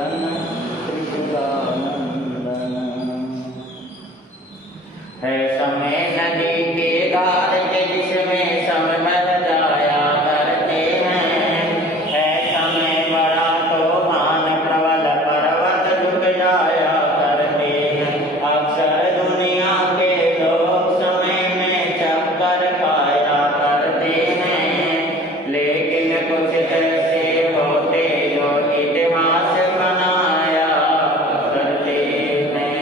नंदन त्रिपुरानंदन। है समय नदी के धार के जिसमें सब भर जाया करते हैं। है समय बड़ा तूफान प्रबल पर्वत झुक जाया करते हैं। अक्सर दुनिया के लोग समय में चक्कर खाया करते हैं, लेकिन कुछ ऐसे होते जो इतिहास बनाया करते हैं।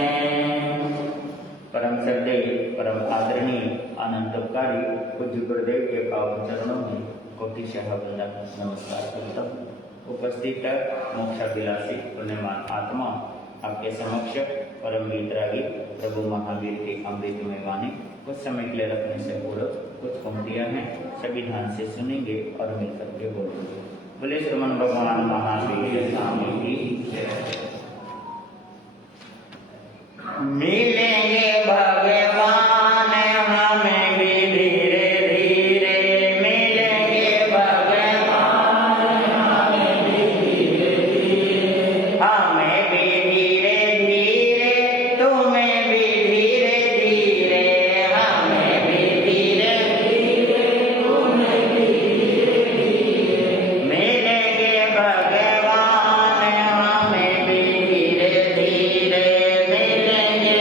परम श्रद्धेय परम आदरणीय आनंदकारी पूज्य गुरुदेव के पावन चरणों में कोटिशः वंदन नमस्कार करता हूँ। उपस्थित मोक्षाभिलाषी पुण्यमान आत्मा आपके समक्ष परम वीतरागी प्रभु महावीर की अमृतमय वाणी कुछ समय के लिए रखने से पूर्व कुछ पंक्तियां हैं, सभी ध्यान से सुनेंगे और मिलकर के बोलेंगे। बोले श्रीमन भगवान महावीर स्वामी की जय। मिलेंगे भगवान हमें भी धीरे धीरे, मिलेंगे भगवान हमें भी धीरे धीरे, हमें भी धीरे धीरे, तुम्हें भी धीरे धीरे, हमें भी धीरे धीरे, तुम्हें भी धीरे धीरे, मिलेंगे भगवान हमें भी धीरे धीरे, मिलेंगे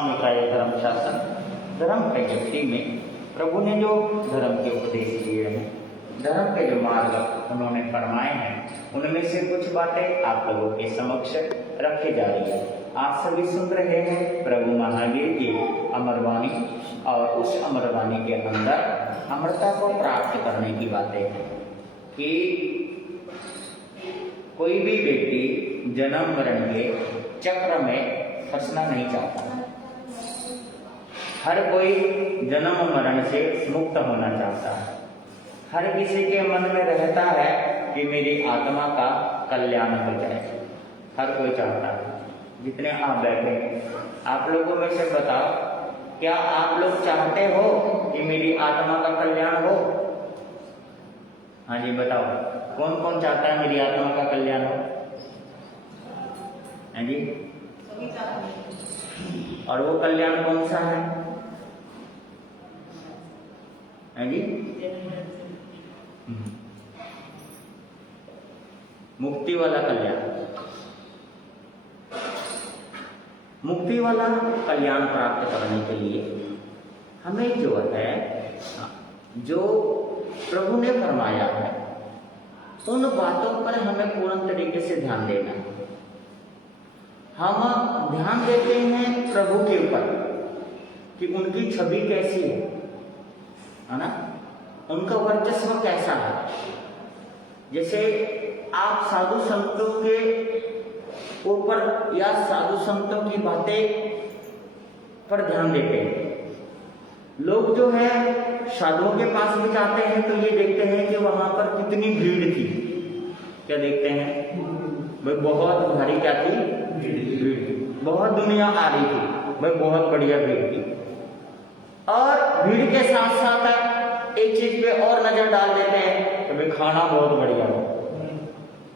स्वामी का ये धर्म शासन, धर्म प्रगति में प्रभु ने जो धर्म के उपदेश दिए हैं, धर्म के जो मार्ग उन्होंने फरमाए हैं, उनमें से कुछ बातें आप लोगों के समक्ष रखी जा रही है। आप सभी सुन रहे हैं प्रभु महावीर की अमरवाणी, और उस अमरवाणी के अंदर अमरता को प्राप्त करने की बातें हैं कि कोई भी व्यक्ति जन्म मरण के चक्र में फंसना नहीं चाहता। हर कोई जन्म मरण से मुक्त होना चाहता है। हर किसी के मन में रहता है कि मेरी आत्मा का कल्याण हो जाए। हर कोई चाहता है। जितने आप बैठे हैं, आप लोगों में से बताओ, क्या आप लोग चाहते हो कि मेरी आत्मा का कल्याण हो? हाँ जी बताओ, कौन कौन चाहता है मेरी आत्मा का कल्याण हो? हाँ जी, और वो कल्याण कौन सा है? हाँ जी, मुक्ति वाला कल्याण। मुक्ति वाला कल्याण प्राप्त करने के लिए हमें जो है, जो प्रभु ने फरमाया है, उन बातों पर हमें पूर्ण तरीके से ध्यान देना है। हम ध्यान देते हैं प्रभु के ऊपर कि उनकी छवि कैसी है ना, उनका वर्चस्व कैसा है। जैसे आप साधु संतों के ऊपर या साधु संतों की बातें पर ध्यान देते हैं। लोग जो है साधुओं के पास भी जाते हैं तो ये देखते हैं कि वहां पर कितनी भीड़ थी। क्या देखते हैं भाई? बहुत भारी क्या थी? भीड़। बहुत दुनिया आ रही थी भाई, बहुत बढ़िया भीड़ थी। और भीड़ के साथ साथ एक चीज पे और नजर डाल देते हैं कि भाई खाना बहुत बढ़िया हो।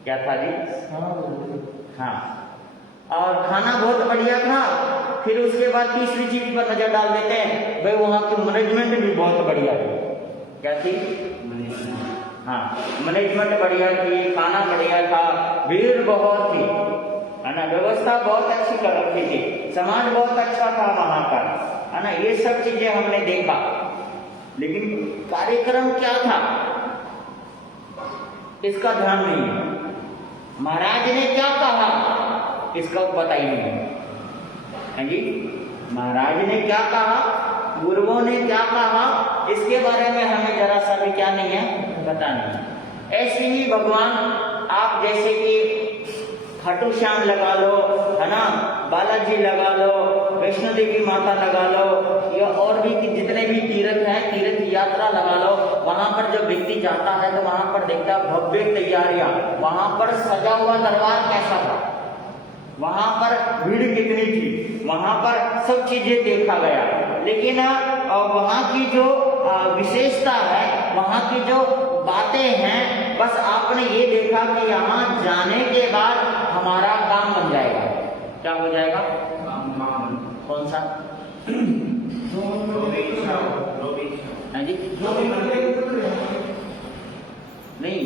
क्या था जी? हाँ, और खाना बहुत बढ़िया था। फिर उसके बाद तीसरी चीज पर नजर डाल देते हैं भाई वहां की मैनेजमेंट भी बहुत बढ़िया थी। क्या थी? हाँ, मैनेजमेंट बढ़िया थी, खाना बढ़िया था, भीड़ बहुत थी, है ना, व्यवस्था बहुत अच्छी कर रखी थी, समाज बहुत अच्छा था वहां पर, है ना। ये सब चीजें हमने देखा, लेकिन कार्यक्रम क्या था इसका ध्यान नहीं है। महाराज ने क्या कहा इसका पता ही नहीं है। हाँ जी, महाराज ने क्या कहा, गुरुओं ने क्या कहा, इसके बारे में हमें जरा सा भी क्या नहीं है, पता नहीं। ऐसे ही भगवान, आप जैसे कि खाटू श्याम लगा लो, है ना, बालाजी लगा लो, वैष्णो देवी माता लगा लो, या और भी जितने भी तीर्थ हैं, तीर्थ यात्रा लगा लो। वहां पर जब व्यक्ति जाता है तो वहां पर देखता है भव्य तैयारियां, वहां पर सजा हुआ दरबार कैसा था, वहां पर भीड़ कितनी थी, वहां पर सब चीजें देखा गया। लेकिन वहां की जो विशेषता है, वहां की जो बातें हैं, बस आपने ये देखा कि यहाँ जाने के बाद हमारा काम बन जाएगा। क्या हो जाएगा? कौन सा? नहीं,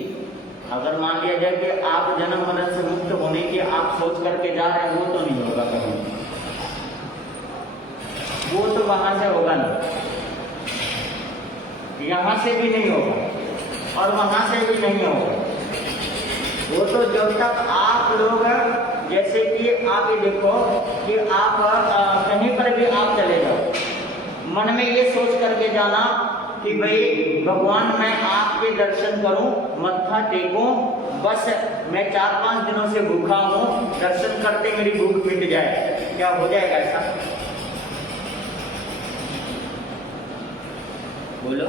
अगर मान लिया जाए कि आप जन्म मरण से मुक्त होने की आप सोच करके जा रहे हैं, वो तो नहीं होगा कभी, वो तो वहां से होगा नहीं, यहां से भी नहीं होगा और वहां से भी नहीं होगा। वो तो जब तक आप लोग, जैसे कि आप ये देखो कि आप कहीं पर भी आप चले जाओ, मन में ये सोच करके जाना कि भाई भगवान मैं आपके दर्शन करूं, मत्था टेकूं, बस मैं 4-5 दिनों से भूखा हूं, दर्शन करते मेरी भूख मिट जाए। क्या हो जाएगा ऐसा? बोलो,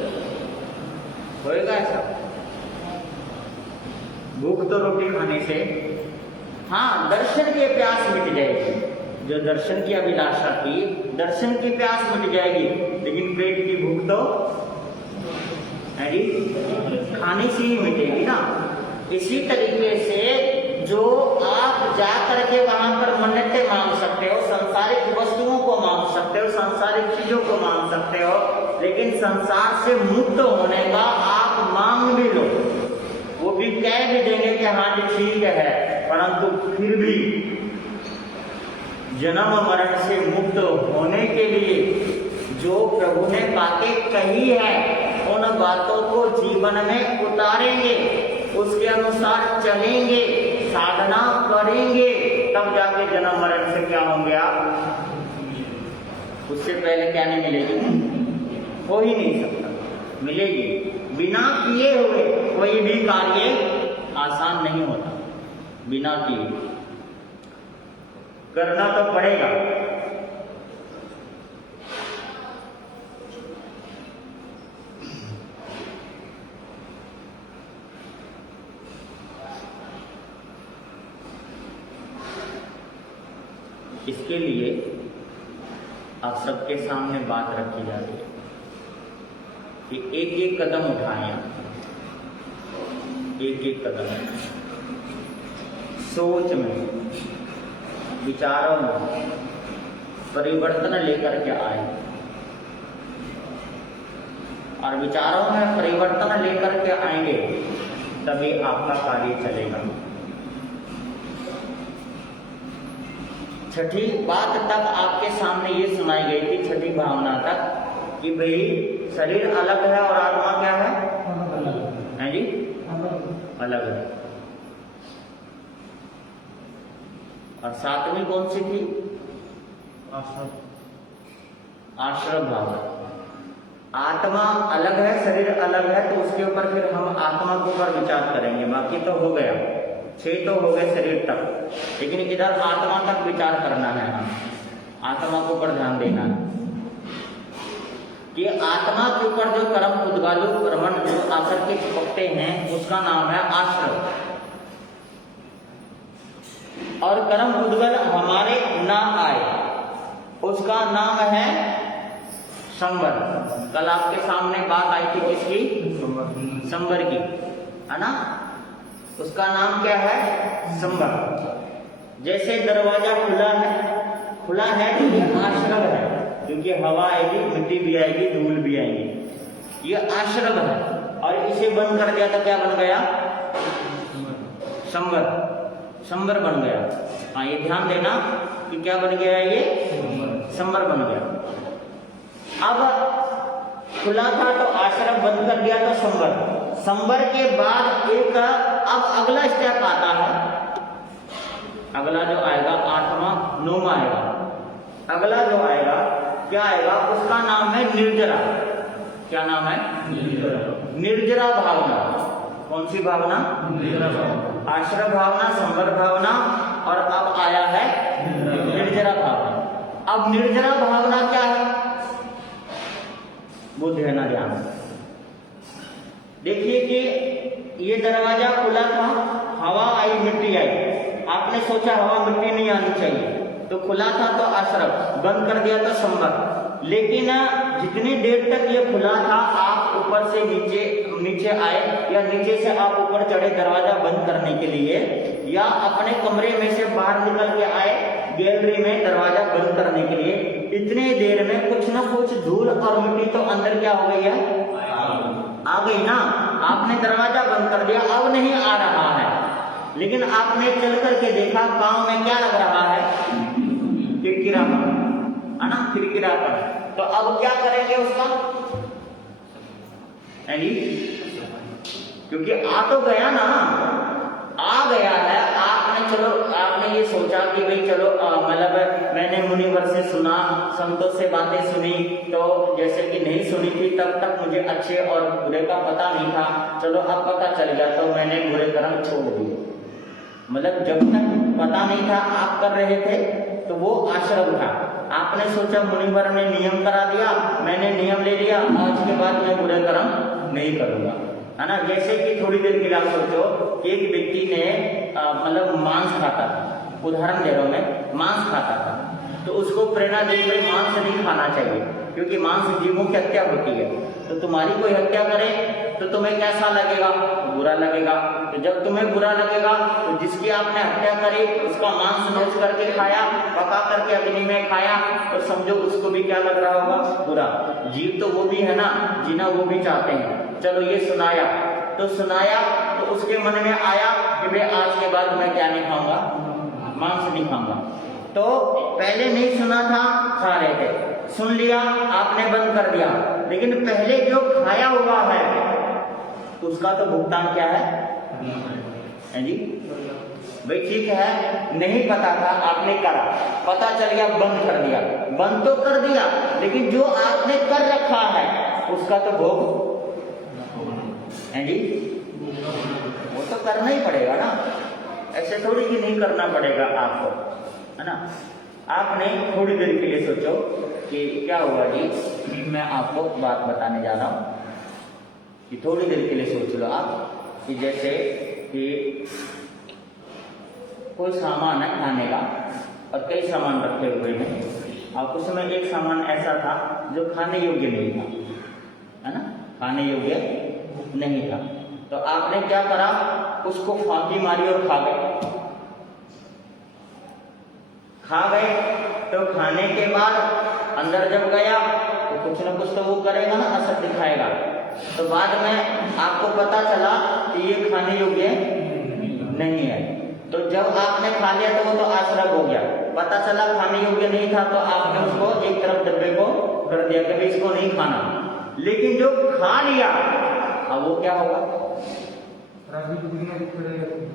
होएगा ऐसा? भूख तो रोटी खाने से, हाँ, दर्शन की प्यास मिट जाएगी। जो दर्शन की अभिलाषा थी, दर्शन की प्यास मिट जाएगी, लेकिन पेट की भूख तो है जी, खाने से ही मिटेगी ना। इसी तरीके से जो आप जा करके वहां पर मन्नतें मांग सकते हो, संसारिक वस्तुओं को मांग सकते हो, संसारिक चीजों को मांग सकते हो, लेकिन संसार से मुक्त होने का आप मांग भी लो, वो भी कह भी देंगे कि हाँ जी ठीक है, परंतु फिर भी जन्म मरण से मुक्त होने के लिए जो प्रभु ने बातें कही है उन बातों को जीवन में उतारेंगे, उसके अनुसार चलेंगे, साधना करेंगे, तब जाके जन्म मरण से क्या होंगे आप। उससे पहले क्या नहीं मिलेगी, हो ही नहीं सकता, मिलेगी। बिना किए हुए कोई भी कार्य आसान नहीं होता, बिना किए करना तो पड़ेगा। इसके लिए आप सबके सामने बात रखी जा रही है कि एक एक कदम उठाएं, एक एक कदम सोच में, विचारों में परिवर्तन लेकर के आए, और विचारों में परिवर्तन लेकर के आएंगे तभी आपका कार्य चलेगा। छठी बात तक आपके सामने ये सुनाई गई थी, छठी भावना तक, कि भाई शरीर अलग है और आत्मा क्या है जी, अलग है। और सातवीं कौन सी थी, आश्रम भावना। आत्मा अलग है, शरीर अलग है, तो उसके ऊपर फिर हम आत्मा के ऊपर विचार करेंगे। बाकी तो हो गया, 6 तो हो गए शरीर तक, लेकिन इधर आत्मा तक विचार करना है, हम आत्मा के ऊपर ध्यान देना है कि आत्मा के ऊपर जो कर्म उद्गालु कर्मण जो आकर के चिपकते हैं उसका नाम है आश्रम, और कर्म उद्गल हमारे ना आए उसका नाम है संवर। कल आपके सामने बात आई थी किसकी, संवर की, है ना, उसका नाम क्या है, संवर। जैसे दरवाजा खुला है तो ये आश्रम है, क्योंकि हवा आएगी, मिट्टी भी आएगी, धूल भी आएगी, ये आश्रम है। और इसे बंद कर दिया तो क्या बन गया, संवर बन गया। हाँ, ये ध्यान देना कि क्या बन गया, ये संवर बन गया। अब खुला था तो आश्रम, बंद कर दिया तो संवर के बाद एक अब अगला स्टेप आता है, अगला जो आएगा 8वां 9वां आएगा, अगला जो आएगा क्या आएगा, उसका नाम है निर्जरा। क्या नाम है, निर्जरा भावना। कौन सी भावना, आश्रम भावना, संवर भावना, और अब आया है निर्जरा भावना। अब निर्जरा भावना क्या है, वो देना ध्यान। देखिए कि ये दरवाजा खुला था, हवा आई, मिट्टी आई, आपने सोचा हवा मिट्टी नहीं आनी चाहिए तो खुला था तो आश्रम, बंद कर दिया तो संवर। लेकिन जितनी देर तक ये खुला था, आप ऊपर से नीचे आए या नीचे से आप ऊपर चढ़े दरवाजा बंद करने के लिए, या अपने कमरे में से बाहर निकल के आए गैलरी में दरवाजा बंद करने के लिए, इतने देर में कुछ ना कुछ धूल और मिट्टी तो अंदर क्या हो गई है, आ गई ना। आपने दरवाजा बंद कर दिया, अब नहीं आ रहा है, लेकिन आपने चल करके देखा गांव में क्या लग रहा है, किरकिरापन, है ना, किरकिरापन। तो अब क्या करेंगे उसका, क्योंकि आ तो गया ना, आ गया है। आपने ये सोचा कि भाई चलो मतलब मैंने मुनिवर से सुना, संतों से बातें सुनी, तो जैसे कि नहीं सुनी थी तब तक मुझे अच्छे और बुरे का पता नहीं था, चलो अब पता चल गया तो मैंने बुरे कर्म छोड़ दिए। मतलब जब तक पता नहीं था आप कर रहे थे तो वो आश्रम था। आपने सोचा मुनिवर ने नियम करा दिया, मैंने नियम ले लिया, आज के बाद मैं बुरे कर्म नहीं करूंगा, है ना। जैसे कि थोड़ी देर के लिए आप सोचो कि एक व्यक्ति ने मतलब मांस खाता था, उदाहरण दे रहा हूं मैं, मांस खाता था, तो उसको प्रेरणा दी गई मांस नहीं खाना चाहिए क्योंकि मांस जीवों की हत्या होती है। तो तुम्हारी कोई हत्या करे तो तुम्हें कैसा लगेगा, बुरा लगेगा। तो जब तुम्हें बुरा लगेगा तो जिसकी आपने हत्या करी उसका मांस नोच करके खाया, पका करके अग्नि में खाया, तो समझो उसको भी क्या लग रहा होगा, बुरा। जीव तो वो भी है ना, जीना वो भी चाहते हैं। चलो ये सुनाया तो उसके मन में आया कि भाई आज के बाद मैं क्या नहीं खाऊंगा, मांस नहीं खाऊंगा। तो पहले नहीं सुना था, खा रहे थे, सुन लिया आपने, बंद कर दिया, लेकिन पहले जो खाया हुआ है उसका तो भुगतान क्या है जी? भाई ठीक है, नहीं पता था, आपने करा, पता चल गया, बंद कर दिया, बंद तो कर दिया, लेकिन जो आपने कर रखा है उसका तो भोग है जी, वो तो करना ही पड़ेगा ना, ऐसे थोड़ी कि नहीं करना पड़ेगा आपको, है ना। आपने थोड़ी देर के लिए सोचो कि क्या हुआ जी, मैं आपको बात बताने जा रहा हूँ कि थोड़ी देर के लिए सोच लो आप कि जैसे कि कोई सामान है खाने का और कई सामान रखे हुए हैं, और उसमें एक सामान ऐसा था जो खाने योग्य नहीं था, है ना, खाने योग्य नहीं था, तो आपने क्या करा, उसको फांकी मारी और खा गए। खा गए तो खाने के बाद अंदर जब गया तो कुछ ना कुछ तो वो करेगा ना, असर दिखाएगा, तो बाद में आपको पता चला कि ये खाने योग्य नहीं है, तो जब आपने खा लिया तो वो तो आश्रम हो गया, पता चला खाने योग्य नहीं था तो आपने उसको एक तरफ डब्बे को कर दिया कि इसको नहीं खाना, लेकिन जो खा लिया अब वो क्या होगा,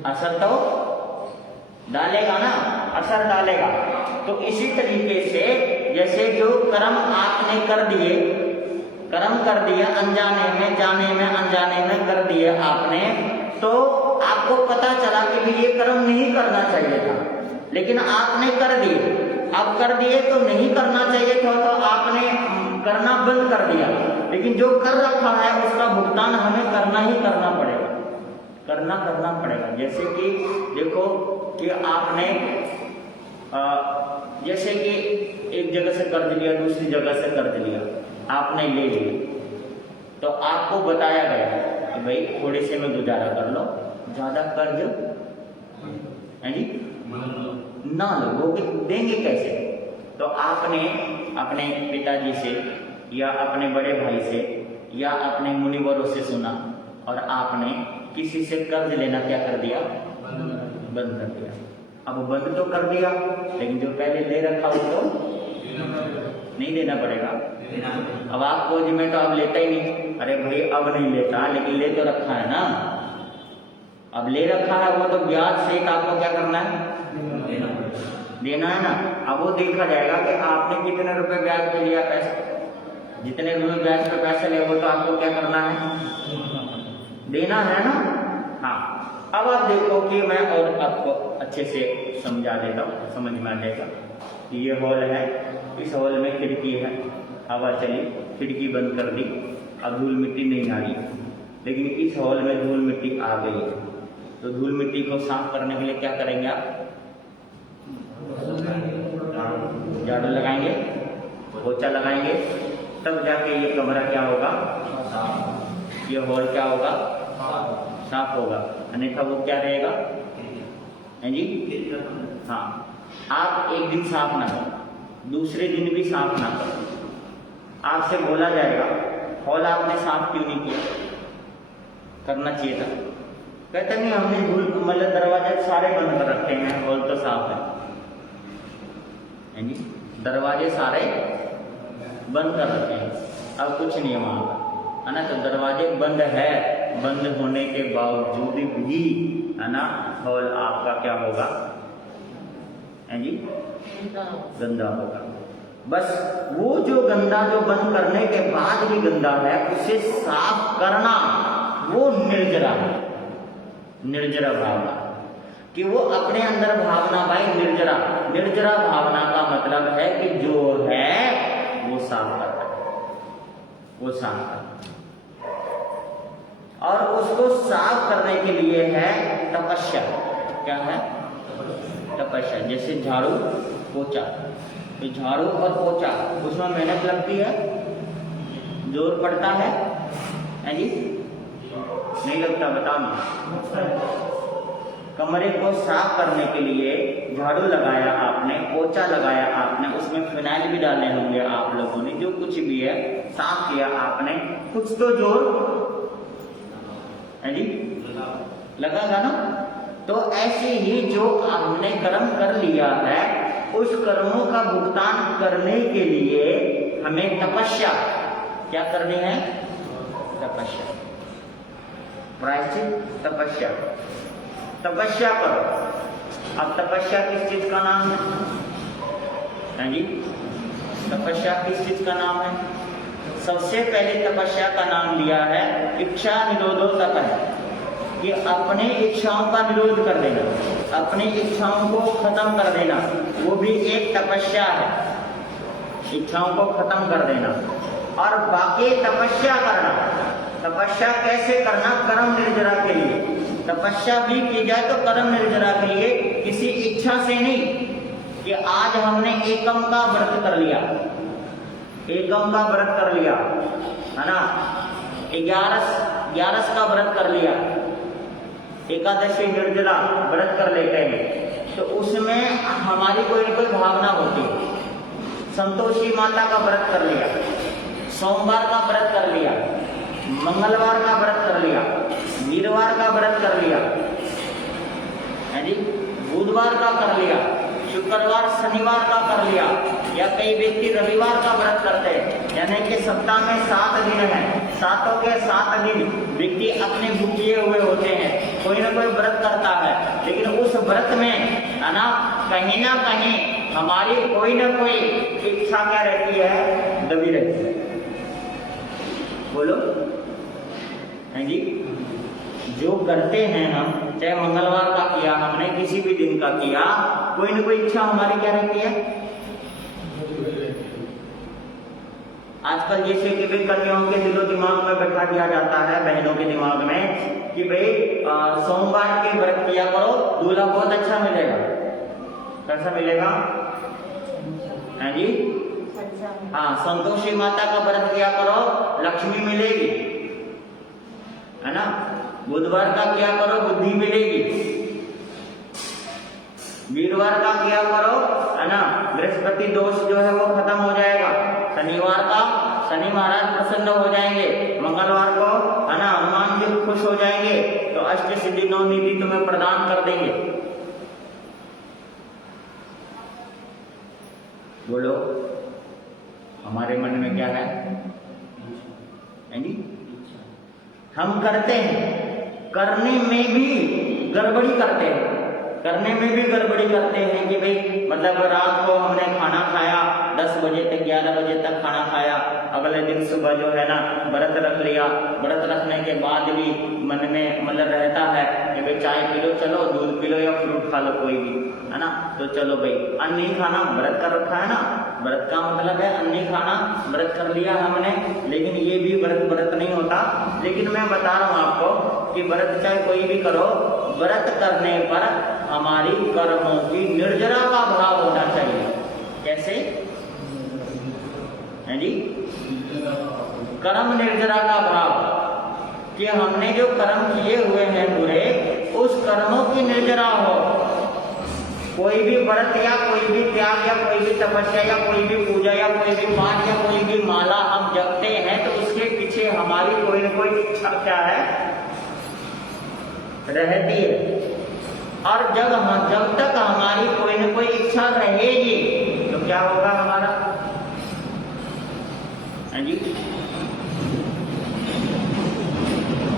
असर तो डालेगा ना, असर डालेगा। तो इसी तरीके से जैसे जो कर्म आपने कर दिए, कर्म कर दिया अनजाने में, जाने में, अनजाने में कर दिए आपने, तो आपको पता चला कि भी ये कर्म नहीं करना चाहिए था, लेकिन आपने कर दिए। अब कर दिए तो नहीं करना चाहिए था तो आपने करना बंद कर दिया, लेकिन जो कर रखा है उसका भुगतान हमें करना ही करना पड़ेगा, करना पड़ेगा। जैसे कि देखो कि आपने जैसे कि एक जगह से कर्ज लिया, दूसरी जगह से कर्ज लिया, आपने ले लिया, तो आपको बताया गया कि भाई थोड़े से में गुजारा कर लो, ज्यादा कर्ज है जी ना लो, वो देंगे कैसे? तो आपने अपने पिताजी से या अपने बड़े भाई से या अपने मुनिवरों से सुना और आपने किसी से कर्ज लेना क्या कर दिया, बंद कर दिया। अब बंद तो कर दिया, लेकिन जो पहले ले रखा वो तो नहीं देना पड़ेगा। अब आप खोज में तो अब लेता ही नहीं, अरे भाई अब नहीं लेता, लेकिन ले तो रखा है ना, अब ले रखा है वो तो ब्याज से आपको क्या करना है, देना है ना। अब वो देखा जाएगा कि आपने कितने रुपए ब्याज पे लिया पैसा, जितने रुपए ब्याज पे पैसा लिया वो तो आपको क्या करना है, देना है ना। हाँ, अब आप देखो कि मैं और आपको अच्छे से समझा देता हूँ, समझ में आ जाएगा। ये हॉल है, इस हॉल में खिड़की है, हवा चली, खिड़की बंद कर दी, अब धूल मिट्टी नहीं आ रही, लेकिन इस हॉल में धूल मिट्टी आ गई है, तो धूल मिट्टी को साफ करने के लिए क्या करेंगे आप, झाड़ू लगाएंगे, पोछा लगाएंगे, तब जाके ये कमरा क्या होगा, ये हॉल क्या होगा, साफ होगा, अन्यथा वो क्या रहेगा, है जी। हाँ, आप एक दिन साफ ना करो, दूसरे दिन भी साफ ना करो, आपसे बोला जाएगा हॉल आपने साफ क्यों नहीं किया, करना चाहिए था, कहते नहीं हमने धूल मतलब दरवाजे सारे बंद कर रखे हैं, हॉल तो साफ है जी, दरवाजे सारे बंद कर रखे हैं, अब कुछ नहीं है वहां पर, है ना। तो दरवाजे बंद है, बंद होने के बावजूद भी, है ना, हॉल आपका क्या होगा, है जी, गंदा होगा। बस वो जो गंदा, जो बंद करने के बाद भी गंदा है, उसे साफ करना, वो निर्जरा है, निर्जरा भावना, कि वो अपने अंदर भावना, भाई निर्जरा, निर्जरा भावना का मतलब है कि जो है वो साफ करता है, वो साफ करता है। और उसको साफ करने के लिए है तपस्या, क्या है, तपस्या। जैसे झाड़ू पोछा, तो झाड़ू और पोछा उसमें मेहनत लगती है, जोर पड़ता है जी, नहीं लगता, बताओ ना। कमरे को साफ करने के लिए झाड़ू लगाया आपने, पोछा लगाया आपने, उसमें फिनाइल भी डाले होंगे आप लोगों ने, जो कुछ भी है साफ किया आपने, कुछ तो जोर है जी, लगागा ना। तो ऐसे ही जो आपने कर्म कर लिया है उस कर्मों का भुगतान करने के लिए हमें तपस्या क्या करनी है? तपस्या, प्रायश्चित तपस्या, तपस्या करो। अब तपस्या किस चीज का नाम है जी? तपस्या किस चीज का नाम है? सबसे पहले तपस्या का नाम दिया है इच्छा निरोधो तप है, कि अपनी इच्छाओं का निरोध कर देना, अपनी इच्छाओं को खत्म कर देना, वो भी एक तपस्या है, इच्छाओं को खत्म कर देना। और बाकी तपस्या करना, तपस्या कैसे करना? कर्म निर्जरा के लिए। तपस्या भी की जाए तो कर्म निर्जरा के लिए, किसी इच्छा से नहीं कि आज हमने एकम का व्रत कर लिया, एकम का व्रत कर लिया है ना, 11 का व्रत कर लिया, एकादशी निर्जला व्रत कर लेते हैं, तो उसमें हमारी कोई न कोई भावना होती है। संतोषी माता का व्रत कर लिया, सोमवार का व्रत कर लिया, मंगलवार का व्रत कर लिया, वीरवार का व्रत कर लिया है जी, बुधवार का कर लिया, शुक्रवार शनिवार का कर लिया, या कई व्यक्ति रविवार का व्रत करते हैं। यानी कि सप्ताह में 7 दिन है, 7 के 7 दिन व्यक्ति अपने भूखे हुए होते हैं, कोई ना कोई व्रत करता है, लेकिन उस व्रत में है ना कहीं हमारी कोई ना कोई इच्छा क्या रहती है? दबी रहती है। बोलो है जी। जो करते हैं हम, चाहे मंगलवार का किया हमने, किसी भी दिन का किया, कोई ना कोई इच्छा हमारी क्या रहती है? आजकल जैसे कि भाई कन्याओं के दिलो दिमाग में बैठा दिया जाता है, बहनों के दिमाग में, कि भाई सोमवार के व्रत किया करो, दूल्हा बहुत अच्छा मिलेगा। कैसा मिलेगा? है जी, हाँ, संतोषी माता का व्रत किया करो, लक्ष्मी मिलेगी, है ना। बुधवार का किया करो, बुद्धि मिलेगी। वीरवार का किया करो, है ना, बृहस्पति दोष जो है वो खत्म हो जाएगा। शनिवार का शनि महाराज प्रसन्न हो जाएंगे। मंगलवार को है ना हनुमान जी खुश हो जाएंगे, तो अष्ट सिद्धि 9 निधि तुम्हें प्रदान कर देंगे। बोलो, हमारे मन में क्या है जी? हम करते हैं, करने में भी गड़बड़ी करते हैं, करने में भी गड़बड़ी करते हैं कि भाई मतलब रात को हमने खाना खाया 10 बजे तक 11 बजे तक खाना खाया, अगले दिन सुबह जो है ना व्रत रख लिया। व्रत रखने के बाद भी मन में मतलब रहता है कि भाई चाय पी लो, चलो दूध पी लो या फ्रूट खा लो कोई भी, है ना, तो चलो भाई अन्न नहीं खाना, व्रत कर रखा है ना, व्रत का मतलब है अन्न नहीं खाना, व्रत कर लिया हमने। लेकिन ये भी व्रत नहीं होता। लेकिन मैं बता रहा हूँ आपको कि व्रत चाहे कोई भी करो, व्रत करने पर हमारी कर्मों की निर्जरा का भाव होना चाहिए। कैसे है जी? कर्म निर्जरा का भाव, कि हमने जो कर्म किए हुए हैं पूरे, उस कर्मों की निर्जरा हो। कोई भी व्रत या कोई भी त्याग या कोई भी तपस्या या कोई भी पूजा या कोई भी पाठ या कोई भी माला हम जपते हैं, तो उसके पीछे हमारी कोई न कोई इच्छा क्या है? रहती है। और जब तक हमारी कोई न कोई इच्छा रहेगी तो क्या होगा हमारा? हाँ जी,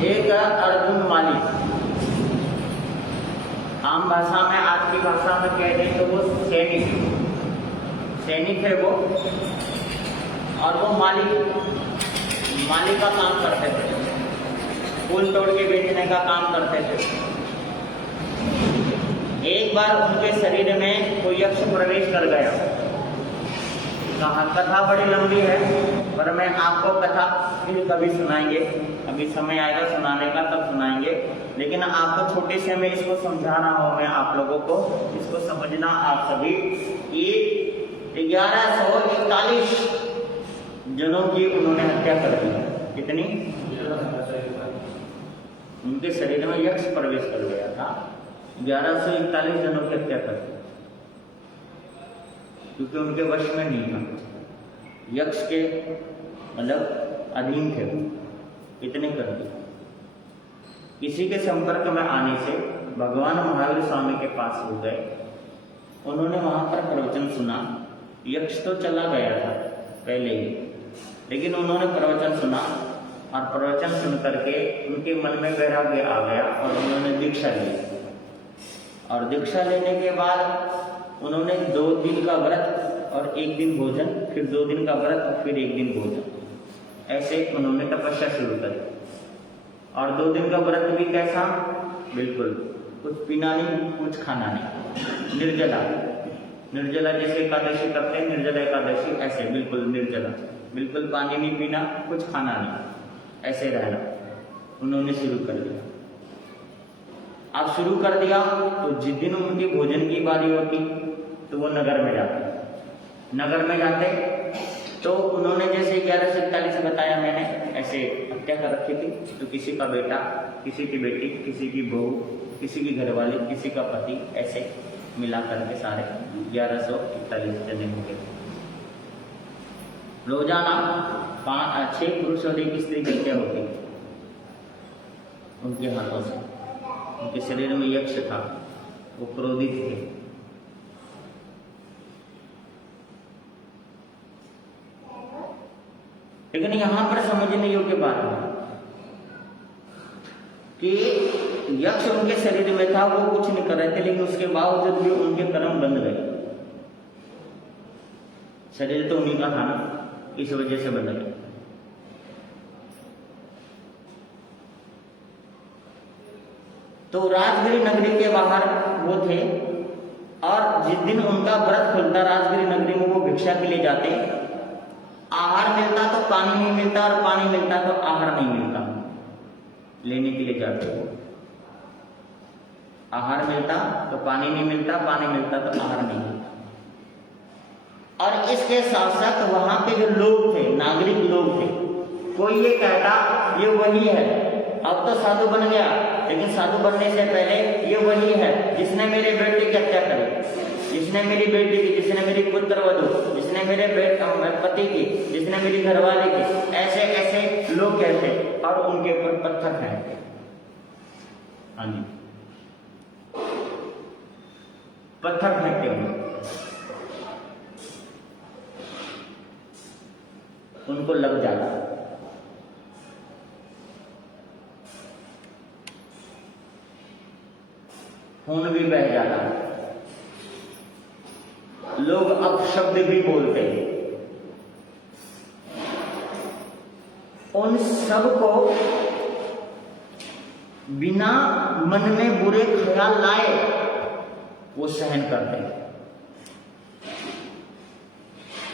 एक अर्जुन माली, आम भाषा में आज की भाषा में कह दें तो वो सैनिक है वो, और वो माली का काम करते थे, फूल तोड़ के बेचने का काम करते थे। एक बार उनके शरीर में कोई यक्ष प्रवेश कर गया। कथा बड़ी लंबी है, पर मैं आपको कथा फिर कभी सुनाएंगे, अभी समय आएगा सुनाने का तब सुनाएंगे। लेकिन आपको छोटे से मैं इसको समझाना हो, मैं आप लोगों को इसको समझना आप सभी, कि 1141 जनों की उन्होंने हत्या कर दी। कितनी? उनके शरीर में यक्ष प्रवेश कर गया था, 1141 जनों की हत्या कर दी, क्योंकि उनके वश में नहीं था, यक्ष के मतलब अधीन थे, इतने कर दिए। किसी के संपर्क में आने से भगवान महावीर स्वामी के पास हो गए, उन्होंने वहां पर प्रवचन सुना। यक्ष तो चला गया था पहले ही, लेकिन उन्होंने प्रवचन सुना और प्रवचन सुन करके उनके मन में वैराग्य आ गया और उन्होंने दीक्षा ली। और दीक्षा लेने के बाद उन्होंने 2 दिन का व्रत और 1 दिन भोजन, फिर 2 दिन का व्रत और फिर 1 दिन भोजन, ऐसे उन्होंने तपस्या शुरू करी। और 2 दिन का व्रत भी कैसा, बिल्कुल कुछ पीना नहीं, कुछ खाना नहीं, निर्जला। निर्जला जैसे एकादशी करते हैं, निर्जला एकादशी, ऐसे बिल्कुल निर्जला, बिल्कुल पानी नहीं पीना, कुछ खाना नहीं, ऐसे रहना उन्होंने शुरू कर दिया। अब शुरू कर दिया तो जिस दिन उनके भोजन की बारी होती तो वो नगर में जाते। नगर में जाते तो उन्होंने जैसे 1141 बताया मैंने, ऐसे हत्या कर रखी थी। तो किसी का बेटा, किसी की बेटी, किसी की बहू, किसी की घरवाली, किसी का पति, ऐसे मिला करके सारे 1141 जने हो गए। रोजाना 6 पुरुष और 1 स्त्री की हत्या होती उनके हाथों से। उनके शरीर में यक्ष था, वो क्रोधित थे। लेकिन यहां पर समझने योग्य बात है कि यक्ष उनके शरीर में था, वो कुछ नहीं कर रहे थे, लेकिन उसके बावजूद भी उनके कर्म बंध गए। शरीर तो उन्हीं का था ना, इस वजह से बंध गए। तो राजगिरी नगरी के बाहर वो थे और जिस दिन उनका व्रत खुलता राजगिरी नगरी में, वो भिक्षा के लिए जाते। आहार मिलता तो पानी नहीं मिलता, और पानी मिलता तो आहार नहीं मिलता, लेने के लिए जाते हो। आहार मिलता तो पानी नहीं मिलता, पानी मिलता तो आहार नहीं मिलता। और इसके साथ साथ वहां पे जो लोग थे, नागरिक लोग थे, कोई ये कहता ये वही है, अब तो साधु बन गया, लेकिन साधु बनने से पहले ये वही है जिसने मेरे बेटे की हत्या करी, जिसने मेरी बेटी की, जिसने मेरी पुत्र वधू, जिसने मेरे पति की, जिसने मेरी घरवाली की, ऐसे ऐसे लोग कहते और उनके ऊपर पत्थर फेंकते। हाँ जी, पत्थर फेंकते हैं, उनको लग जाता। खून भी बह जाता, लोग अपशब्द भी बोलते हैं। उन सब को बिना मन में बुरे ख्याल लाए वो सहन करते हैं,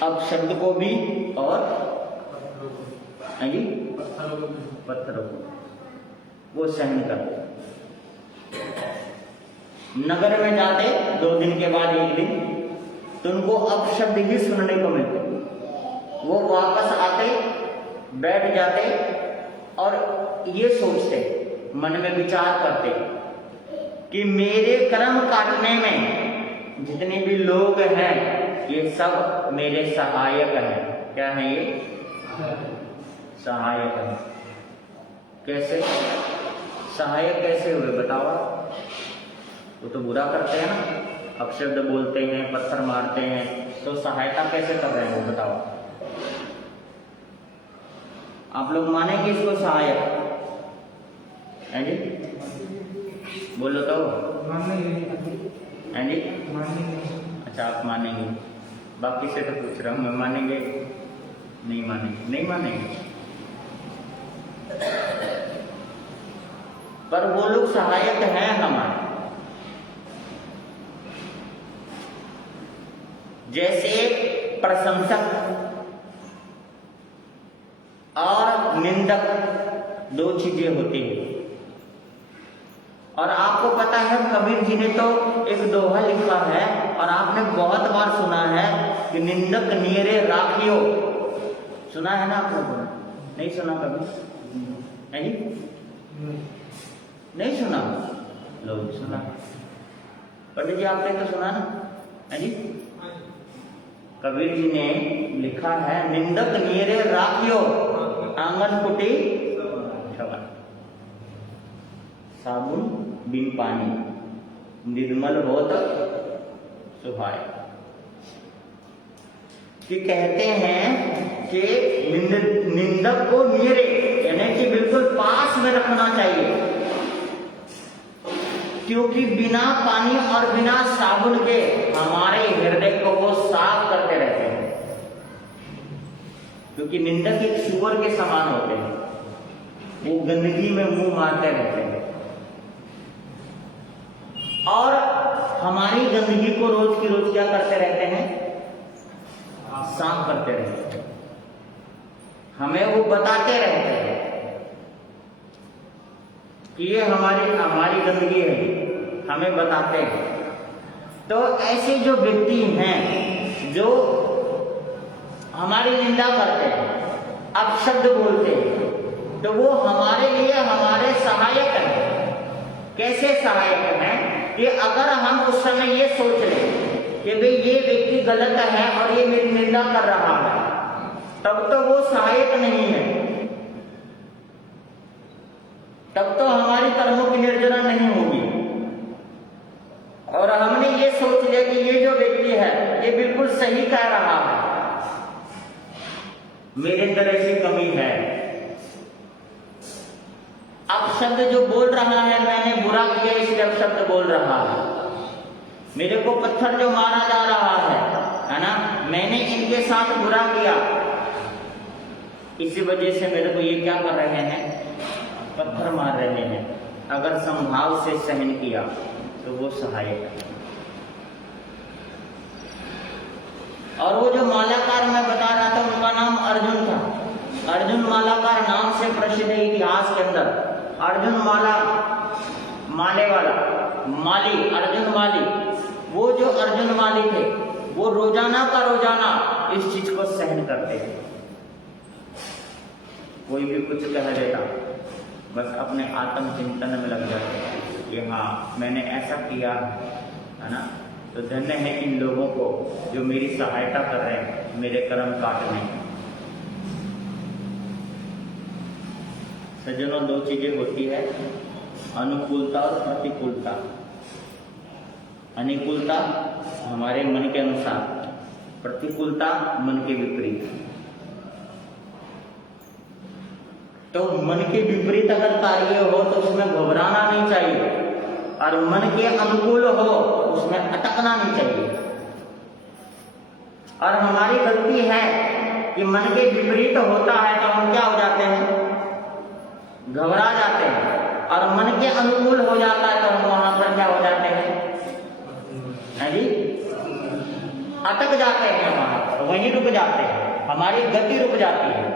अपशब्द को भी और पत्थरों को वो सहन करते। नगर में जाते 2 दिन के बाद 1 दिन, तो उनको अपशब्द ही सुनने को मिलते। वो वापस आते, बैठ जाते और ये सोचते, मन में विचार करते कि मेरे कर्म काटने में जितने भी लोग हैं ये सब मेरे सहायक हैं। क्या है ये? सहायक है। कैसे सहायक कैसे हुए बताओ? वो तो बुरा करते हैं ना, अपशब्द बोलते हैं, पत्थर मारते हैं, तो सहायता कैसे कर रहे हैं वो बताओ? आप लोग मानेंगे इसको सहायक है जी? बोलो तो है जी? अच्छा आप मानेंगे, बाकी से तो पूछ रहा हूँ मैं, मानेंगे नहीं मानेंगे? नहीं मानेंगे, पर वो लोग सहायक हैं हमारे। जैसे प्रशंसक और निंदक 2 चीजें होती हैं। और आपको पता है कबीर जी ने तो एक दोहा लिखा है और आपने बहुत बार सुना है कि निंदक नियरे राखियो। सुना है ना आप लोगों ने? नहीं सुना कभी? नहीं नहीं सुना? लोग सुना। पंडित जी आपने तो सुना ना? है जी? कबीर जी ने लिखा है निंदक नियरे राखियो आंगन कुटी छवन। साबुन बिन पानी निर्मल होत सुहाए। कि कहते हैं कि निंदक को नीरे यानी कि बिल्कुल पास में रखना चाहिए, क्योंकि बिना पानी और बिना साबुन के हमारे हृदय को वो साफ करते रहते हैं। क्योंकि निंदक एक सुअर के समान होते हैं, वो गंदगी में मुंह मारते रहते हैं और हमारी गंदगी को रोज की रोज क्या करते रहते हैं, साफ करते रहते हैं, हमें वो बताते रहते हैं कि ये हमारी गंदगी है, हमें बताते हैं। तो ऐसे जो व्यक्ति हैं जो हमारी निंदा करते हैं, अपशब्द बोलते हैं, तो वो हमारे लिए हमारे सहायक हैं। कैसे सहायक हैं कि अगर हम उस समय ये सोच लें कि भाई ये व्यक्ति गलत है और ये मेरी निंदा कर रहा है, तब तो वो सहायक नहीं है, तब तो हमारी कर्मों की निर्जरा नहीं होगी। और हमने ये सोच लिया कि ये जो व्यक्ति है ये बिल्कुल सही कह रहा है, मेरे अंदर ऐसी कमी है। अपशब्द जो बोल रहा है, मैंने बुरा किया इसलिए अपशब्द बोल रहा है, मेरे को पत्थर जो मारा जा रहा है ना, मैंने इनके साथ बुरा किया, इसी वजह से मेरे को ये क्या कर रहे हैं, पत्थर मार रहे हैं। अगर संभाव से सहन किया तो वो सहायक है। और वो जो मालाकार मैं बता रहा था उनका नाम अर्जुन था। अर्जुन मालाकार नाम से प्रसिद्ध है इतिहास के अंदर। अर्जुन माले वाला माली, अर्जुन माली, वो जो अर्जुन माली थे वो रोजाना का रोजाना इस चीज को सहन करते थे। कोई भी कुछ कह देता, बस अपने आत्म चिंतन में लग जाते कि हाँ मैंने ऐसा किया है ना, तो धन्य है इन लोगों को जो मेरी सहायता कर रहे हैं मेरे कर्म काटने। सज्जनों, दो चीजें होती है, अनुकूलता और प्रतिकूलता। अनुकूलता हमारे मन के अनुसार, प्रतिकूलता मन के विपरीत। तो मन के विपरीत अगर कार्य हो तो उसमें घबराना नहीं चाहिए, और मन के अनुकूल हो उसमें अटकना नहीं चाहिए। और हमारी गलती है कि मन के विपरीत होता है तो हम क्या हो जाते हैं, घबरा जाते हैं, और मन के अनुकूल हो जाता है तो हम वहां पर क्या हो जाते हैं, जी अटक जाते हैं, वहां वहीं रुक जाते हैं, हमारी गति रुक जाती है।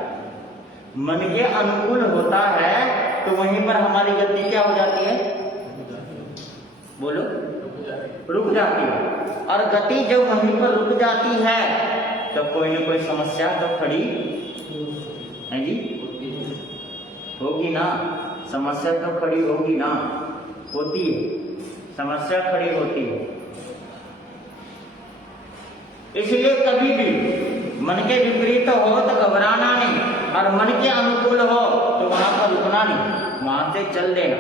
मन के अनुकूल होता है तो वहीं पर हमारी गति क्या हो जाती है, बोलो, रुक जाती है। और गति जब वहीं पर रुक जाती है तो कोई ना कोई समस्या तो खड़ी है जी, होगी ना, समस्या तो खड़ी होगी ना, होती है, समस्या खड़ी होती है। इसलिए कभी भी मन के विपरीत हो तो घबराना नहीं, और मन के अनुकूल हो तो वहां पर रुकना नहीं, वहां से चल देना।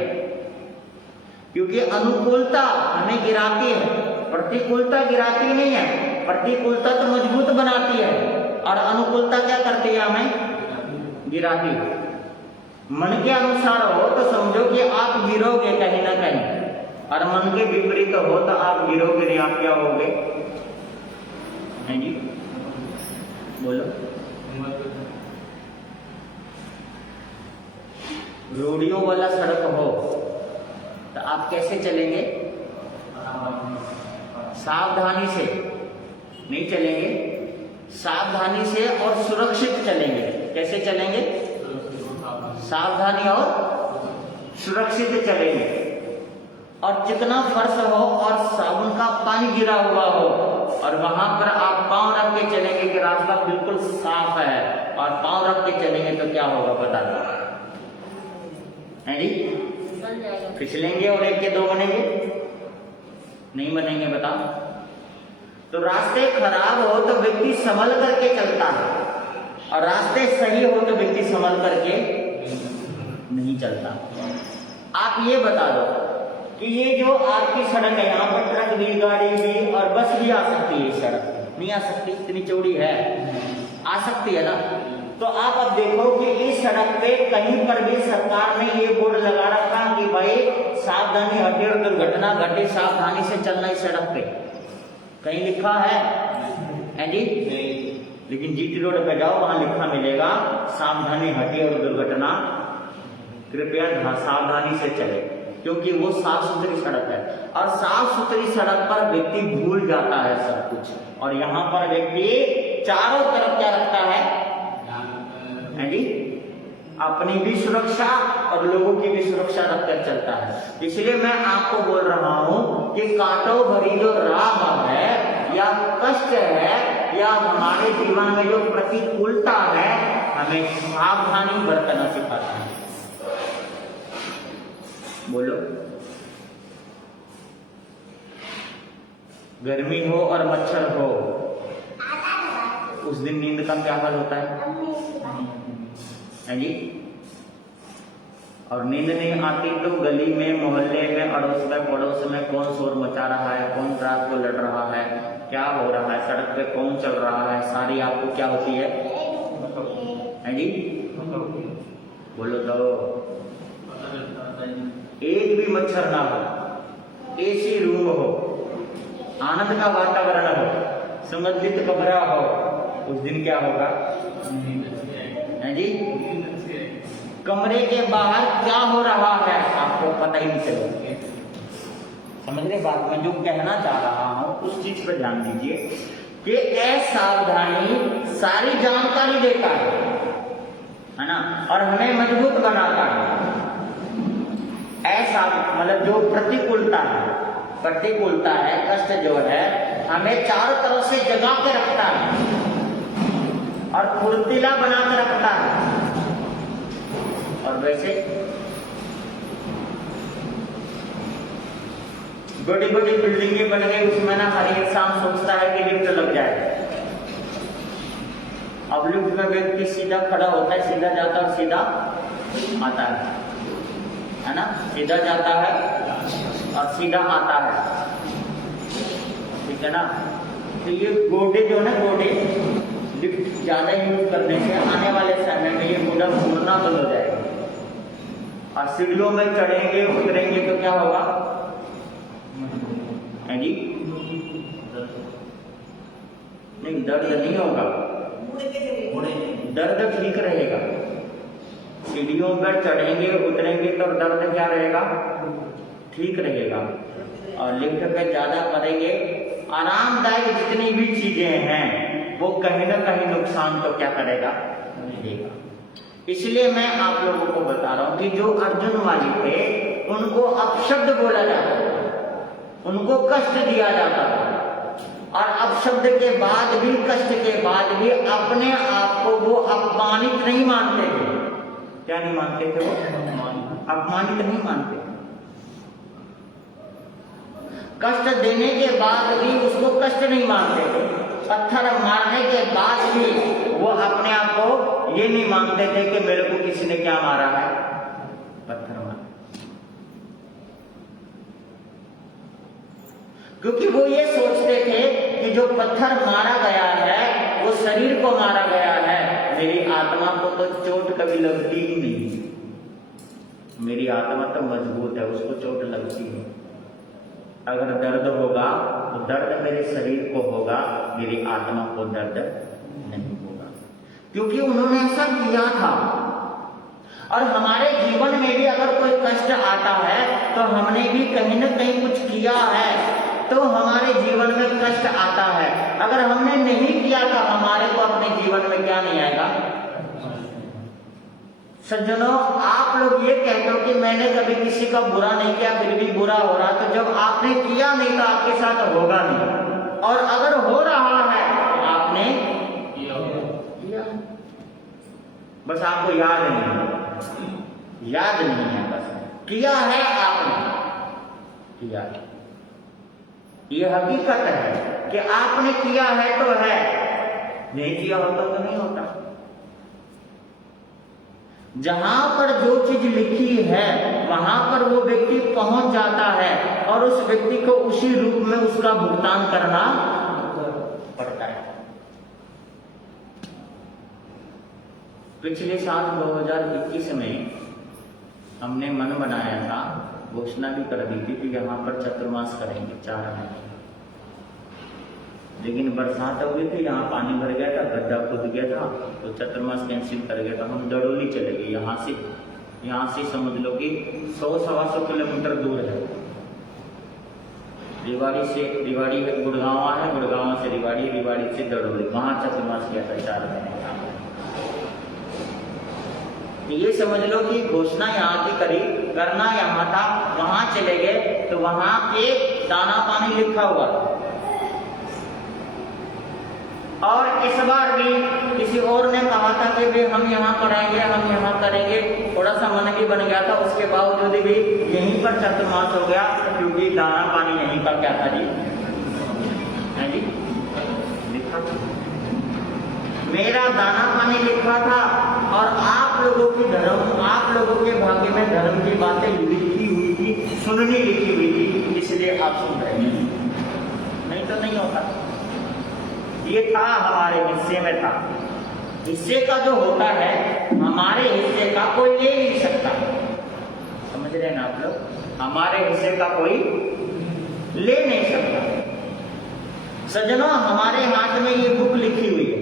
क्योंकि अनुकूलता हमें गिराती है, प्रतिकूलता गिराती नहीं है। प्रतिकूलता तो मजबूत बनाती है और अनुकूलता क्या करती है, हमें गिराती है। मन के अनुसार हो तो समझो कि आप गिरोगे कहीं ना कहीं, और मन के विपरीत हो तो आप गिरोगे नहीं, आप क्या होगे, हैं जी, बोलो। रोडियों वाला सड़क हो तो आप कैसे चलेंगे, सावधानी से नहीं चलेंगे, सावधानी से और सुरक्षित चलेंगे। कैसे चलेंगे, सावधानी और सुरक्षित चलेंगे। और जितना फर्श हो और साबुन का पानी गिरा हुआ हो और वहां पर आप पांव रख के चलेंगे कि रास्ता बिल्कुल साफ है, और पांव रख के चलेंगे तो क्या होगा बता दो, है जी, फिसलेंगे और एक के दो बनेंगे, नहीं बनेंगे, बताओ। तो रास्ते खराब हो तो व्यक्ति संभल करके चलता है, और रास्ते सही हो तो व्यक्ति संभल करके नहीं चलता। आप ये बता दो कि ये जो आपकी सड़क है, यहाँ पर ट्रक भी, गाड़ी भी और बस भी आ सकती है। इस सड़क नहीं आ सकती, इतनी चौड़ी है, आ सकती है ना। तो आप अब देखो कि इस सड़क पे कहीं पर भी सरकार ने ये बोर्ड लगा रखा कि भाई सावधानी हटे और दुर्घटना घटे, सावधानी से चलना इस सड़क पे, कहीं लिखा है जी? लेकिन जीटी रोड पे जाओ, वहां लिखा मिलेगा सावधानी हटे और दुर्घटना कृपया सावधानी से चले, क्योंकि वो साफ सुथरी सड़क है। और साफ सुथरी सड़क पर व्यक्ति भूल जाता है सब कुछ, और यहाँ पर व्यक्ति चारों तरफ क्या रखता है जी? अपनी भी सुरक्षा और लोगों की भी सुरक्षा रखकर चलता है। इसलिए मैं आपको बोल रहा हूं कि कांटों भरी जो राह है या कष्ट है या हमारे जीवन में जो प्रतिकूलता है, हमें सावधानी बरतना सिखाता है। बोलो, गर्मी हो और मच्छर हो, उस दिन नींद का क्या हाल होता है जी? और नींद नहीं आती तो गली में, मोहल्ले में, अड़ोस में, पड़ोस में कौन शोर मचा रहा है, कौन रात को लड़ रहा है, क्या हो रहा है, सड़क पे कौन चल रहा है, सारी आपको क्या होती है जी? बोलो तो, एक भी मच्छर ना हो, एसी रूम हो, आनंद का वातावरण हो, सुगंधित कमरा हो, उस दिन क्या होगा जी? कमरे के बाहर क्या हो रहा है आपको पता ही नहीं चलेगा। समझ रहे बात में जो कहना चाह रहा हूं, उस चीज पर ध्यान दीजिए कि असावधानी सारी जानकारी देता है ना, और हमें मजबूत बनाता है। ऐसा मतलब जो प्रतिकूलता है, कष्ट जो है, हमें चारों तरफ से जगा के रखता है और फुर्तीला बना के रखता है। और वैसे बड़ी बड़ी बिल्डिंगें बन गई, उसमें ना हर इंसान सोचता है कि लिफ्ट लग जाए। अब लिफ्ट में व्यक्ति सीधा खड़ा होता है, सीधा जाता है और सीधा आता है ना? सीधा जाता है और सीधा आता है, ठीक है ना? तो ये गोडे जो है, गोडे लिफ्ट ज्यादा यूज करने से आने वाले समय में ये गोडा घूमना बंद हो जाएगा। और सीढ़ियों में चढ़ेंगे उतरेंगे तो क्या होगा जी? नहीं, दर्द नहीं होगा, दर्द ठीक रहेगा। सीढ़ियों पर चढ़ेंगे उतरेंगे तो दर्द क्या रहेगा? ठीक रहेगा। और लिफ्ट पे ज्यादा करेंगे, आरामदायक जितनी भी चीजें हैं वो कहीं ना कहीं नुकसान तो क्या करेगा? देगा। इसलिए मैं आप लोगों को बता रहा हूं कि जो अर्जुन वाली थे उनको अपशब्द बोला जाता था, उनको कष्ट दिया जाता था, और अपशब्द के बाद भी, कष्ट के बाद भी अपने आप को वो अपमानित नहीं मानते थे। क्या नहीं मानते थे? वो अपमानित नहीं मानते। कष्ट देने के बाद भी उसको कष्ट नहीं मानते थे। पत्थर मारने के बाद भी वो अपने आप को ये नहीं मानते थे कि मेरे को किसी ने क्या मारा है, पत्थर मारा। क्योंकि वो ये सोचते थे कि जो पत्थर मारा गया है वो शरीर को मारा गया है, मेरी आत्मा को तो चोट कभी लगती ही नहीं। मेरी आत्मा तो मजबूत है, उसको चोट लगती है। अगर दर्द होगा तो दर्द मेरे शरीर को होगा, मेरी आत्मा को दर्द नहीं होगा। क्योंकि उन्होंने ऐसा किया था। और हमारे जीवन में भी अगर कोई कष्ट आता है तो हमने भी कहीं ना कहीं कुछ किया है तो हमारे जीवन में कष्ट आता है। अगर हमने नहीं किया तो हमारे को अपने जीवन में क्या नहीं आएगा? सज्जनों, आप लोग ये कहते हो कि मैंने कभी किसी का बुरा नहीं किया फिर भी बुरा हो रहा, तो जब आपने किया नहीं तो आपके साथ होगा नहीं, और अगर हो रहा है तो आपने किया, बस आपको याद नहीं है, याद नहीं है, बस किया है आपने, किया। ये हकीकत है कि आपने किया है तो है, नहीं किया होता तो नहीं होता। जहां पर जो चीज लिखी है वहां पर वो व्यक्ति पहुंच जाता है और उस व्यक्ति को उसी रूप में उसका भुगतान करना पड़ता है। पिछले साल 2021 में हमने मन बनाया था, घोषणा भी कर दी थी कि यहाँ पर चतुर्मास करेंगे 4 महीने, लेकिन बरसात हो गई थी, यहाँ पानी भर गया था, गड्ढा खुद गया था, तो चतुर्मास कैंसिल कर गया था। हम दड़ोली चले गए। यहाँ से समझ लो कि 100-125 किलोमीटर दूर है। रिवाड़ी गुड़गांव है, गुड़गांव से रिवाड़ी से दड़ोली, वहां चतुर्मास किया था 4 महीने का। ये समझ लो कि घोषणा यहाँ की करी, करना यहाँ था, वहां चले गए तो वहां एक दाना पानी लिखा हुआ था। और इस बार भी किसी और ने कहा था कि भाई हम यहाँ कराएंगे, हम यहाँ करेंगे, थोड़ा सा मन भी बन गया था। उसके बावजूद भी यहीं पर चतुर्मास हो गया, क्योंकि दाना पानी यहीं पर क्या था जी, है जी, लिखा था, मेरा दाना पानी लिखा था। और आप लोगों की धर्म, आप लोगों के भाग्य में धर्म की बातें लिखी हुई थी, सुननी लिखी हुई थी, इसलिए आप सुन रहे हैं, नहीं तो नहीं होता। ये था, हमारे हिस्से में था। हिस्से का जो होता है, हमारे हिस्से का कोई ले नहीं सकता। समझ रहे हैं ना आप लोग? हमारे हिस्से का कोई ले नहीं सकता। सज्जनों, हमारे हाथ में ये बुक लिखी हुई है,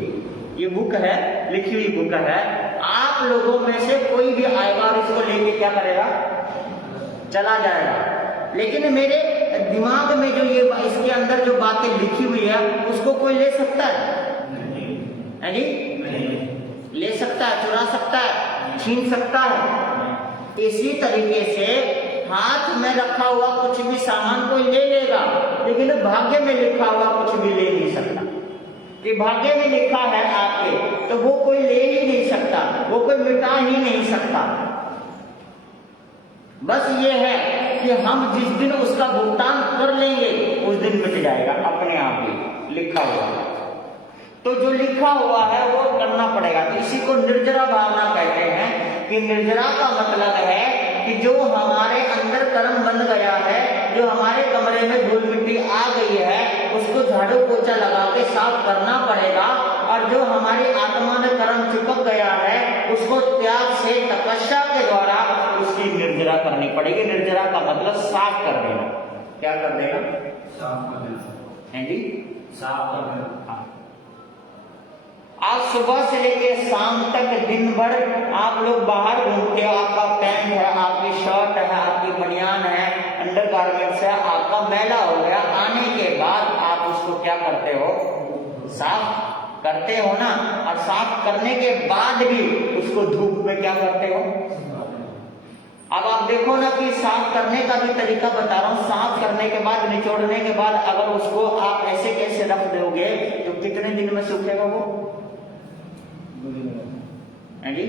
ये बुक है, लिखी हुई बुक है। आप लोगों में से कोई भी आएगा और इसको लेके क्या करेगा, चला जाएगा। लेकिन मेरे दिमाग में जो ये इसके अंदर जो बातें लिखी हुई है, उसको कोई ले सकता है? है जी? ले सकता है, चुरा सकता है, छीन सकता है। इसी तरीके से हाथ में रखा हुआ कुछ भी सामान कोई ले लेगा, लेकिन भाग्य में लिखा हुआ कुछ भी ले नहीं सकता। कि भाग्य में लिखा है आपके, तो वो कोई ले ही नहीं सकता, वो कोई मिटा ही नहीं सकता। बस ये है कि हम जिस दिन उसका भुगतान कर लेंगे, उस दिन मिट जाएगा अपने आप ही, लिखा हुआ। तो जो लिखा हुआ है वो करना पड़ेगा। तो इसी को निर्जरा भावना कहते हैं। कि निर्जरा का मतलब है कि जो हमारे अंदर कर्म बन गया है, जो हमारे कमरे में धूल मिट्टी आ गई है, उसको झाड़ू पोछा लगा के साफ करना पड़ेगा। और जो हमारी आत्मा में कर्म चिपक गया है, उसको त्याग से, तपस्या के द्वारा उसकी निर्जरा करनी पड़ेगी। निर्जरा का मतलब साफ कर देना। क्या कर देना? साफ कर देना। है जी? साफ कर देना। हाँ। आज सुबह से लेकर शाम तक दिन भर आप लोग बाहर घूमते हो, आपका पैंट है, आपकी शर्ट है, आपकी बनियान है, अंडरगारमेंट्स है, आपका मैला हो गया। आने के बाद आप उसको क्या करते हो? साफ करते हो ना। और साफ करने के बाद भी उसको धूप में क्या करते हो? अब आप देखो ना कि साफ करने का भी तरीका बता रहा हूं। साफ करने के बाद, निचोड़ने के बाद अगर उसको आप ऐसे कैसे रख दोगे तो कितने दिन में सूखेगा वो? जी,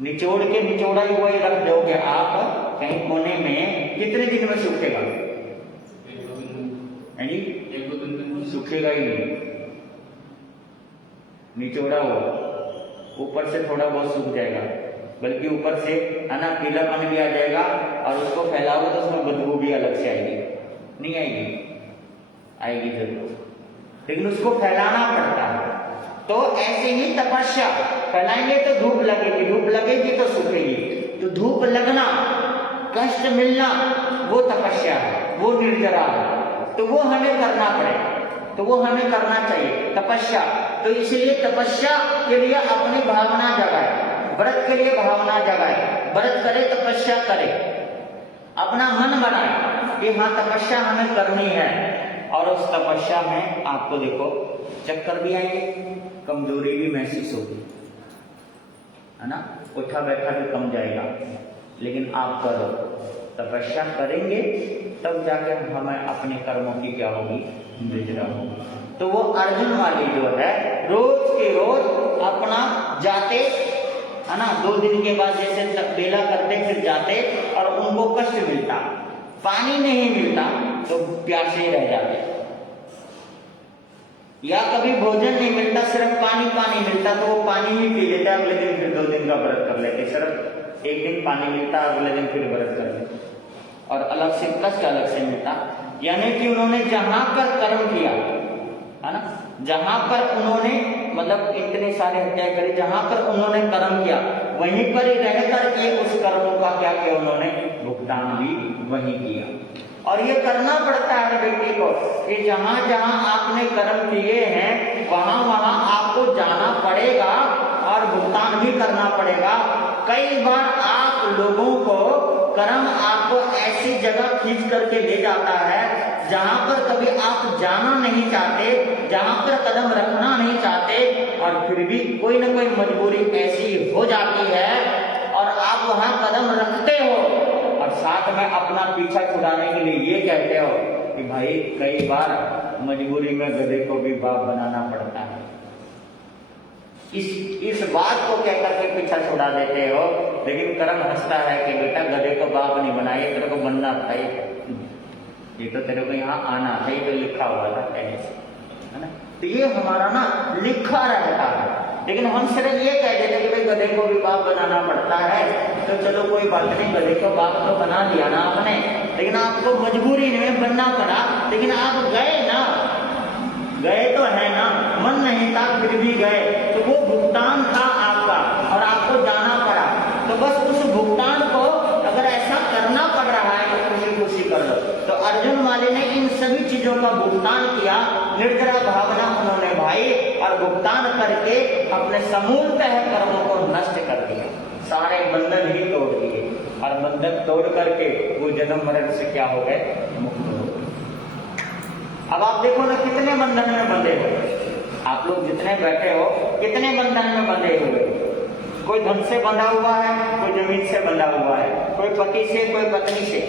निचोड़ के निचोड़ा हुआ ही रख दोगे आप कहीं कोने में, कितने दिन में सूखेगा? जी, 1-2 दिन सूखेगा ही नहीं। निचोड़ा हुआ ऊपर से थोड़ा बहुत सूख जाएगा, बल्कि ऊपर से है ना पीलापन भी आ जाएगा। और उसको फैलाओगे तो उसमें बदबू भी अलग से आएगी। नहीं आएगी? आएगी जरूर, लेकिन उसको फैलाना पड़ता है। तो ऐसे ही तपस्या, फैलाएंगे तो धूप लगेगी, धूप लगेगी तो सूखेगी। तो धूप लगना, कष्ट मिलना, वो तपस्या है, वो निर्जरा है। तो वो हमें करना पड़ेगा, तो वो हमें करना चाहिए तपस्या। तो इसलिए तपस्या के लिए अपनी भावना जगाए, व्रत के लिए भावना जगाए, व्रत करे, तपस्या करे, अपना मन बनाए कि हाँ तपस्या हमें करनी है। और उस तपस्या में आपको देखो चक्कर भी आएंगे, कमजोरी भी महसूस होगी, है ना, उठा बैठा भी कम जाएगा। लेकिन आप करो, तपस्या करेंगे तब जाकर हमें अपने कर्मों की क्या होगी? निर्जरा होगी। तो वो अर्जुन वाली जो है, रोज के रोज अपना जाते, है ना, 2 दिन के बाद जैसे बेला करते फिर जाते, और उनको कष्ट मिलता, पानी नहीं मिलता तो प्यासे रह जाते, या कभी भोजन नहीं मिलता, सिर्फ पानी मिलता, तो वो पानी ही पी लेते, अगले दिन फिर 2 दिन का व्रत कर लेते, सिर्फ एक दिन पानी मिलता, अगले दिन फिर व्रत कर लेते, और अलग से कष्ट अलग से मिलता। यानी कि उन्होंने जहां पर कर्म किया है ना, जहां पर उन्होंने मतलब इतने सारे हत्या करे, जहां पर उन्होंने कर्म किया वहीं पर ही रह करके उस कर्मों का क्या किया, उन्होंने भुगतान भी वहीं किया। और ये करना पड़ता है व्यक्ति को कि जहां जहां आपने कर्म किए हैं वहां वहां आपको जाना पड़ेगा और भुगतान भी करना पड़ेगा। कई बार आप लोगों को कर्म आपको ऐसी जगह खींच करके ले जाता है जहां पर कभी आप जाना नहीं चाहते, जहां पर कदम रखना नहीं चाहते, और फिर भी कोई ना कोई मजबूरी ऐसी हो जाती है और आप वहां कदम रखते हो और साथ में अपना पीछा छुड़ाने के लिए ये कहते हो कि भाई कई बार मजबूरी में गधे को भी बाप बनाना पड़ता है। इस बात को कहकर के पीछा छुड़ा देते हो, लेकिन कर्म हंसता है कि बेटा गधे को बाप नहीं बनाया, तेरे को बनना था, ये तो तेरे को यहाँ आना था, ये तो लिखा हुआ था पहले से, है ना। तो ये हमारा ना लिखा रहता है, लेकिन हम सिर्फ ये कह देते कि भाई गधे को भी बाप बनाना पड़ता है, तो चलो कोई बात नहीं, गधे को बाप तो बना दिया ना आपने, लेकिन आपको मजबूरी में बनना पड़ा, लेकिन आप गए ना, गए तो है ना, मन नहीं था फिर भी गए, तो वो भुगतान था आपका और आपको जाना पड़ा। तो बस उस भुगतान को अगर ऐसा करना पड़ रहा है तो खुशी खुशी कर लो। तो अर्जुन वाले ने इन सभी चीजों का भुगतान किया, निर्जरा भावना उन्होंने भाई, और भुगतान करके अपने समूलतः कर्मों को नष्ट कर दिया, सारे बंधन ही तोड़ दिए, और बंधन तोड़ करके वो जन्म मरण से क्या हो गए, मुक्त हो गए। अब आप देखो ना कितने बंधन में बंधे हो आप लोग, जितने बैठे हो कितने बंधन में बंधे हुए। कोई धन से बंधा हुआ है, कोई जमीन से बंधा हुआ है, कोई पति से, कोई पत्नी से,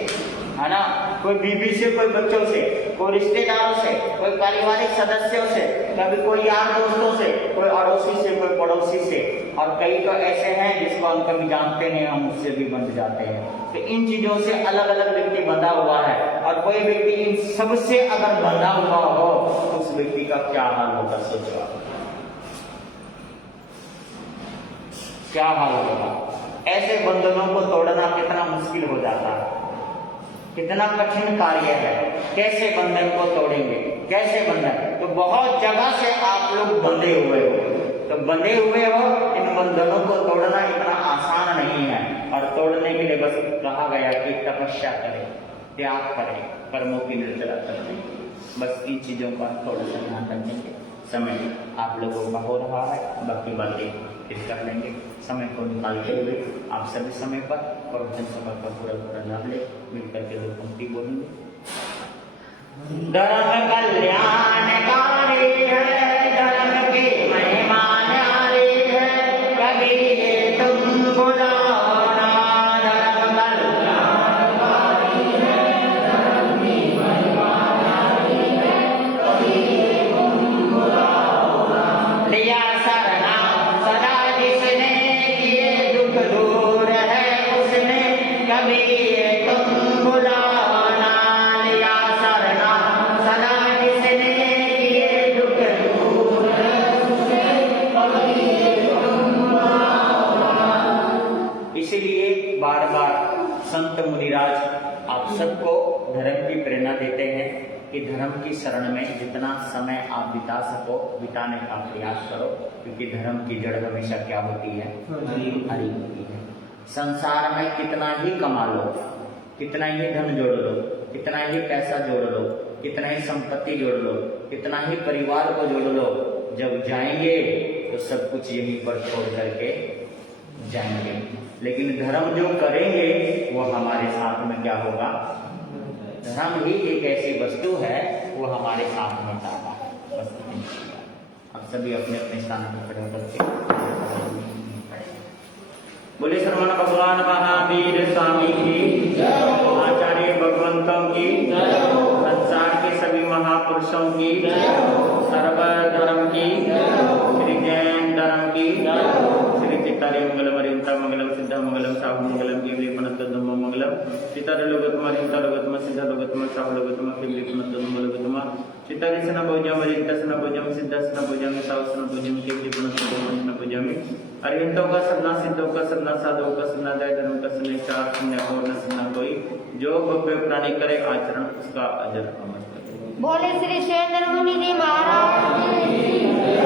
है ना, कोई बीवी से, कोई बच्चों से, कोई रिश्तेदारों से, कोई पारिवारिक सदस्यों से, कभी कोई यार दोस्तों से, कोई अड़ोसी से, कोई पड़ोसी से, और कई तो ऐसे हैं जिसको हम कभी जानते नहीं, हम उससे भी बंध जाते हैं। तो इन चीजों से अलग अलग व्यक्ति बंधा हुआ है, और कोई व्यक्ति इन सबसे अगर बंधा हुआ हो तो उस व्यक्ति का क्या हाल होगा, सोचो क्या हाल होगा। ऐसे बंधनों को तोड़ना कितना मुश्किल हो जाता है, कितना कठिन कार्य है, कैसे बंधन को तोड़ेंगे, कैसे बंधन। तो बहुत जगह से आप लोग बंधे हुए हो, तो बंधे हुए हो, इन बंधनों को तोड़ना इतना आसान नहीं है, और तोड़ने के लिए बस कहा गया कि तपस्या करें, त्याग करें, कर्मों की निर्जरा करें। बस इन चीजों का थोड़ा सा ध्यान रखने के समय आप लोगों का हो रहा है, बाकी बातें फिर कर लेंगे। समय को निकालते हुए आप सभी समय पर और समय का पूरा लाभ ले, मिलकर के दो पंक्ति बोलेंगे। धर्म कल्याणकारी है, धर्म की महिमा न्यारी है, कभी ये तुम बुलाओ ना। धर्म कल्याणकारी है, धर्म की महिमा न्यारी है, कभी ये तुम बुलाओ ना। लिया सरना सदा जिसने किए दुख दूर है उसने, कभी ये तुम बुलाओ ना। लिया सरना सदा जिसने किए दुख दूर है उसने, कभी ये तुम बुलाओ ना। इसीलिए बार बार संत मुनिराज आप सबको धर्म की प्रेरणा देते हैं कि धर्म की शरण में जितना समय आप बिता सको बिताने का प्रयास करो, क्योंकि धर्म की जड़ हमेशा क्या होती है, हरि होती है। संसार में कितना ही कमा लो, कितना ही धन जोड़ लो, कितना ही पैसा जोड़ लो, कितना ही संपत्ति जोड़ लो, कितना ही परिवार को जोड़ लो, जब जाएंगे तो सब कुछ यहीं पर छोड़ करके जाएंगे। लेकिन धर्म जो करेंगे वो हमारे साथ में क्या होगा, धर्म ही एक ऐसी वस्तु है वो हमारे साथ में जाता है। बस अब सभी अपने अपने स्थान पर खड़े करके बोले श्रवण भगवान महावीर स्वामी की, आचार्य भगवंतों की, संसार के सभी महापुरुषों की, सर्व धर्म की, श्री जैन धर्म की, श्री चित्तारी मंगलम अरिंता मंगलम सिद्धा मंगलम साहु मंगलम केवली पनतम मंगलम चित्तारी लोगोत्तम अरिंता लोगोत्तम सिद्धा लोगोत्तम साहु लोगोत्तम केवली पनतम लोगोत्तम चित्तारी सन भोजम अरिंता सन भोजम सिद्धा सन भोजम साहु सन भोजम केवली पनतम सन भोजम अरिहंतों का सरना, सिद्धों का सरना, साधुओं का सरना, जय धर्म का सरना, चार शून्य को न सरना कोई, जो भव्य प्राणी करे आचरण उसका अजर अमर। बोले श्री सुरेंद्र मुनि जी महाराज।